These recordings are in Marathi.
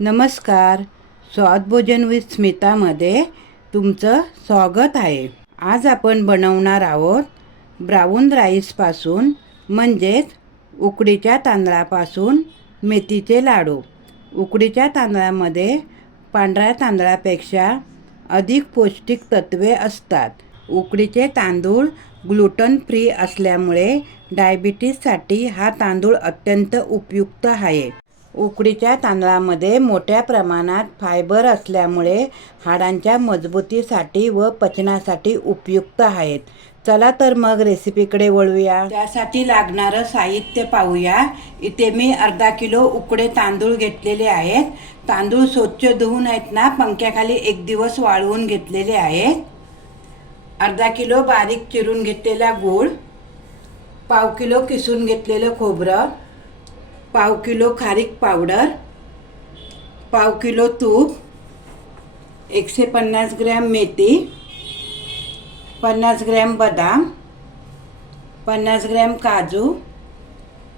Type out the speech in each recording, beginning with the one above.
नमस्कार. स्वादभोजन विथ स्मितामध्ये तुमचं स्वागत आहे. आज आपण बनवणार आहोत ब्राऊन राईसपासून म्हणजेच उकडीच्या तांदळापासून मेथीचे लाडू. उकडीच्या तांदळामध्ये पांढऱ्या तांदळापेक्षा अधिक पौष्टिक तत्वे असतात. उकडीचे तांदूळ ग्लुटन फ्री असल्यामुळे डायबिटीससाठी हा तांदूळ अत्यंत उपयुक्त आहे. उकडीच्या तांदळामध्ये मोठ्या प्रमाणात फायबर असल्यामुळे हाडांच्या मजबूतीसाठी व पचनासाठी उपयुक्त आहेत. चला तर मग रेसिपीकडे वळूया. त्यासाठी लागणारं साहित्य पाहूया. इथे मी अर्धा किलो उकडे तांदूळ घेतलेले आहेत. तांदूळ स्वच्छ धुवून आहेत ना पंख्याखाली एक दिवस वाळवून घेतलेले आहेत अर्धा किलो बारीक चिरून घेतलेला गूळ पाव किलो किसून घेतलेलं खोबरं पाव किलो खारीक पावडर पाव किलो तूप एकशे पन्नास ग्रॅम मेथी पन्नास ग्रॅम बदाम पन्नास ग्रॅम काजू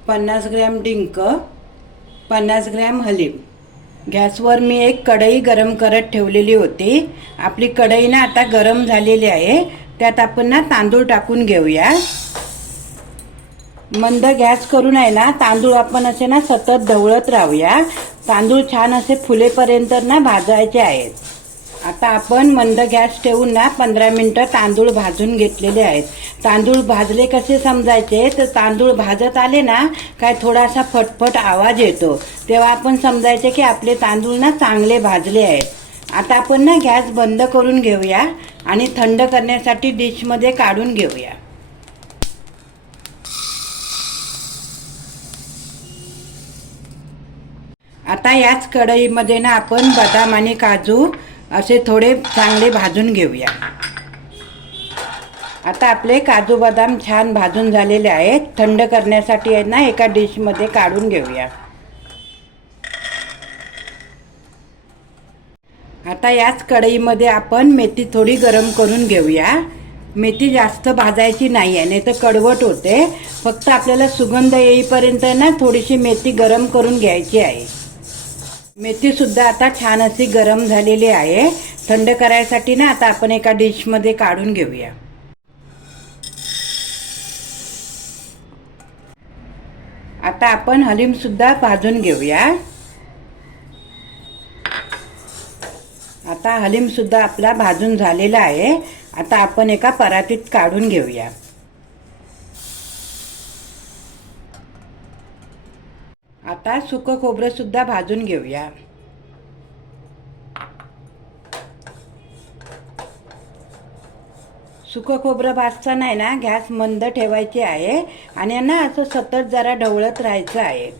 पन्नास ग्रॅम डिंक पन्नास ग्रॅम हलीम. गॅसवर मी एक कढई गरम करत ठेवलेली होती. आपली कढई ना आता गरम झालेली आहे. त्यात आपण ना तांदूळ टाकून घेऊया मंद गॅस करून आहे ना तांदूळ आपण असे ना सतत ढवळत राहूया. तांदूळ छान असे फुलेपर्यंत ना भाजायचे आहेत. आता आपण मंद गॅस ठेवून ना पंधरा मिनटं तांदूळ भाजून घेतलेले आहेत. तांदूळ भाजले कसे समजायचे? तर तांदूळ भाजत आले ना काय थोडासा फटफट आवाज येतो. तेव्हा आपण समजायचे की आपले तांदूळ ना चांगले भाजले आहेत. आता आपण ना गॅस बंद करून घेऊया आणि थंड करण्यासाठी डिशमध्ये काढून घेऊया. आता याच कढईमध्ये ना आपण बदाम आणि काजू असे थोडे चांगले भाजून घेऊया. आता आपले काजू बदाम छान भाजून झालेले आहेत. थंड करण्यासाठी आहे ना एका डिशमध्ये काढून घेऊया. आता याच कढईमध्ये आपण मेथी थोडी गरम करून घेऊया. मेथी जास्त भाजायची नाही आहे नाही तर कडवट होते. फक्त आपल्याला सुगंध येईपर्यंत ना थोडीशी मेथी गरम करून घ्यायची आहे. मेथी सुद्धा आता छान अशी गरम झालेली आहे. थंड करायसाठी ना आता आपण एका डिशमध्ये काढून घेऊया. आता आपण हलीम सुद्धा भाजून घेऊया. आता हलीम सुद्धा आपला भाजून झालेला आहे. आता आपण एका परातीत काढून घेऊया. आता सुकं खोबरंसुद्धा भाजून घेऊया. सुकं खोबरं भाजताना आहे ना गॅस मंद ठेवायची आहे आणि ना असं सतत जरा ढवळत राहायचं आहे.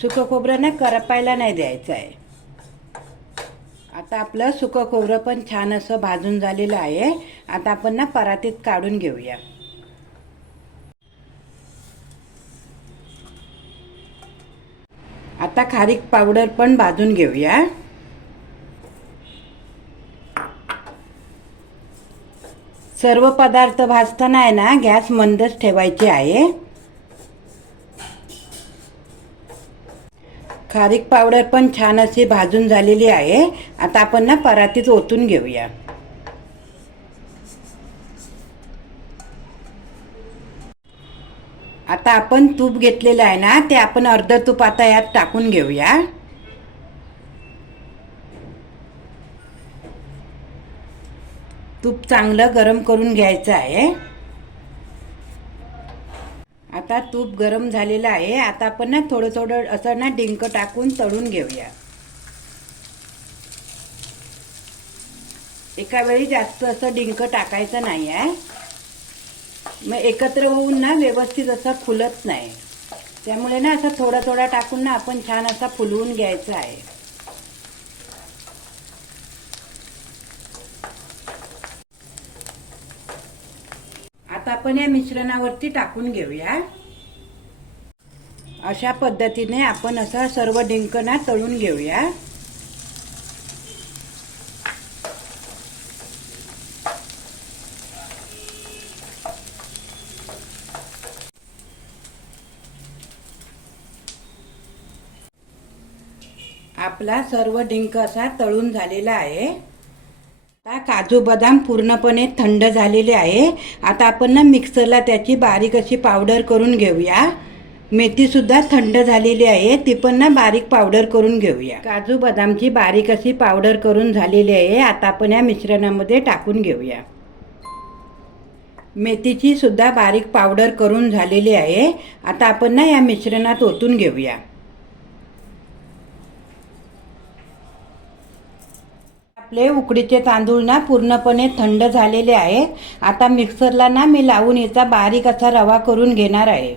सुकं खोबरं ना करपायला नाही द्यायचं आहे. आता आपलं सुकं खोबरं पण छान असं भाजून झालेलं आहे. आता आपण ना परातीत काढून घेऊया. आता खारीक पावडर पण भाजून घेऊया. सर्व पदार्थ भाजताना आहे ना गॅस मंदच ठेवायची आहे. खारीक पावडर पण छान अशी भाजून झालेली आहे. आता आपण ना परातीत ओतून घेऊया. आता आपण तूप घेतलेलं आहे ना ते आपण अर्ध तूप आता यात टाकून घेऊया. तूप चांगलं गरम करून घ्यायचं आहे. आता तूप गरम झालेलं आहे. आता आपण ना थोडं थोडं असं ना डिंक टाकून तळून घेऊया. एका वेळी जास्त असं डिंक टाकायचं नाही आहे मग एकत्र होऊन ना व्यवस्थित असं फुलत नाही. त्यामुळे ना असं थोडा थोडा टाकून ना आपण छान असा फुलवून घ्यायचा आहे. आता आपण या मिश्रणावरती टाकून घेऊया. अशा पद्धतीने आपण असा सर्व डिंकना तळून घेऊया. आपला सर्व डिंक असा तळून झालेला आहे. आता काजू बदाम पूर्णपणे थंड झालेले आहे. आता आपण ना मिक्सरला त्याची बारीक अशी पावडर करून घेऊया. मेथीसुद्धा थंड झालेली आहे. ती पण ना बारीक पावडर करून घेऊया. काजू बदामची बारीक अशी पावडर करून झालेली आहे. आता आपण या मिश्रणामध्ये टाकून घेऊया. मेथीची सुद्धा बारीक पावडर करून झालेली आहे. आता आपण ना या मिश्रणात ओतून घेऊया. आपले उकडीचे तांदूळ ना पूर्णपणे थंड झालेले आहे आता मिक्सरला ना मी लावून याचा बारीक असा रवा करून घेणार आहे.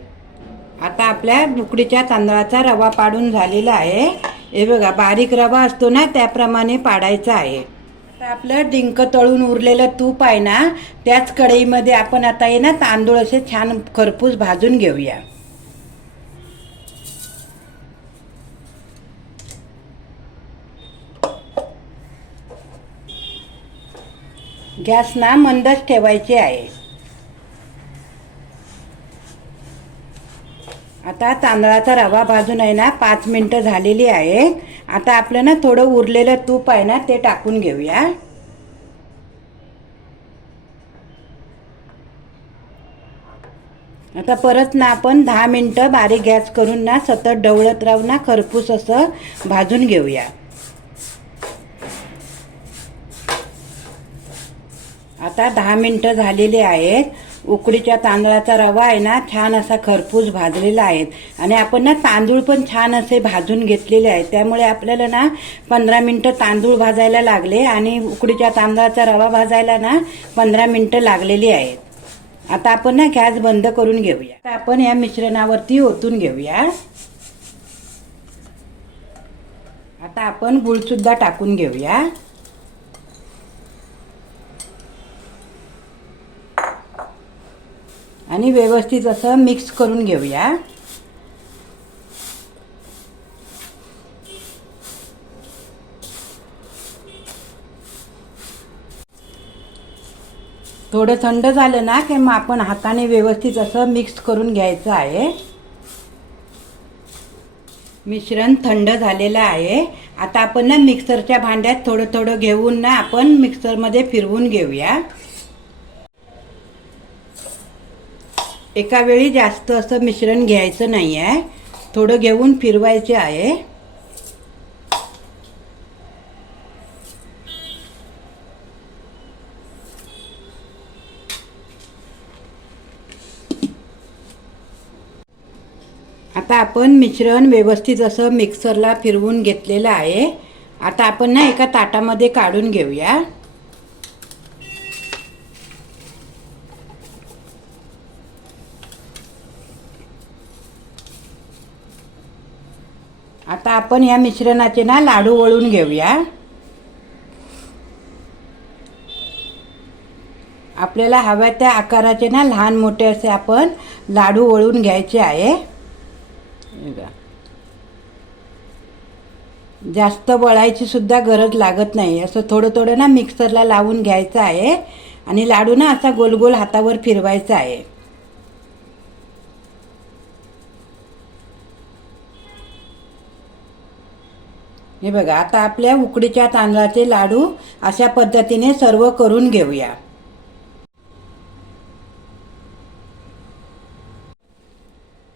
आता आपल्या उकडीच्या तांदळाचा रवा पाडून झालेला आहे. हे बघा बारीक रवा असतो ना त्याप्रमाणे पाडायचा आहे. आता आपलं डिंक तळून उरलेलं तूप आहे ना त्याच कढईमध्ये आपण आता हे ना तांदूळ असे छान खरपूस भाजून घेऊया. गॅस ना मंदच ठेवायचे आहे. आता तांदळाचा रवा भाजून आहे ना पाच मिनटं झालेली आहे. आता आपलं ना थोडं उरलेलं तूप आहे ना ते टाकून घेऊया. आता परत ना आपण दहा मिनटं बारीक गॅस करून ना सतत डवळत राहून ना खरपूस असं भाजून घेऊया. आता दहा मिनटं झालेली आहेत. उकडीच्या तांदळाचा रवा आहे ना छान असा खरपूस भाजलेला आहे. आणि आपण ना तांदूळ पण छान असे भाजून घेतलेले आहेत. त्यामुळे आपल्याला ना पंधरा मिनटं तांदूळ भाजायला लागले आणि उकडीच्या तांदळाचा रवा भाजायला ना पंधरा मिनटं लागलेली आहेत. आता आपण ना गॅस बंद करून घेऊया. आता आपण या मिश्रणावरती ओतून घेऊया. आता आपण गुळसुद्धा टाकून घेऊया. आणि व्यवस्थित असं मिक्स करून घेऊया. थोडं थंड झालं ना की मग आपण हाताने व्यवस्थित असं मिक्स करून घ्यायचं आहे. मिश्रण थंड झालेलं आहे. आता आपण ना मिक्सरच्या भांड्यात थोडं थोडं घेऊन ना आपण मिक्सरमध्ये फिरवून घेऊया. एका वेळी जास्त असं मिश्रण घ्यायचं नाही आहे थोडं घेऊन फिरवायचे आहे. आता आपण मिश्रण व्यवस्थित असं मिक्सरला फिरवून घेतलेलं आहे. आता आपण ना एका ताटामध्ये काढून घेऊया आता आपण या मिश्रणाचे ना लाडू वळून घेऊया. आपल्याला हव्या त्या आकाराचे ना लहान मोठे असे आपण लाडू वळून घ्यायचे आहे. जास्त वळायची सुद्धा गरज लागत नाही. असं थोडं थोडं ना मिक्सरला लावून घ्यायचं आहे. आणि लाडू ना असा गोल गोल हातावर फिरवायचा आहे. हे बघा आता आपल्या उकडीच्या तांदळाचे लाडू अशा पद्धतीने सर्व करून घेऊया.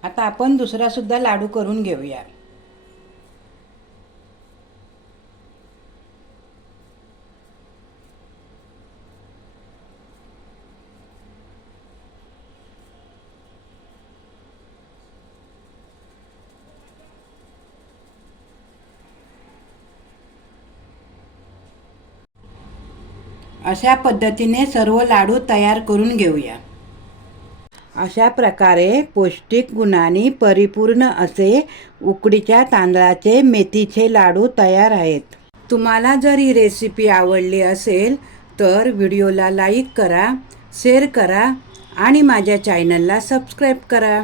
आता आपण दुसरा सुद्धा लाडू करून घेऊया. अशा पद्धतीने सर्व लाडू तयार करून घेऊया. अशा प्रकारे पौष्टिक गुणांनी परिपूर्ण असे उकडीच्या तांदळाचे मेथीचे लाडू तयार आहेत. तुम्हाला जर ही रेसिपी आवडली असेल तर व्हिडिओला लाईक करा शेअर करा आणि माझ्या चॅनलला सबस्क्राईब करा.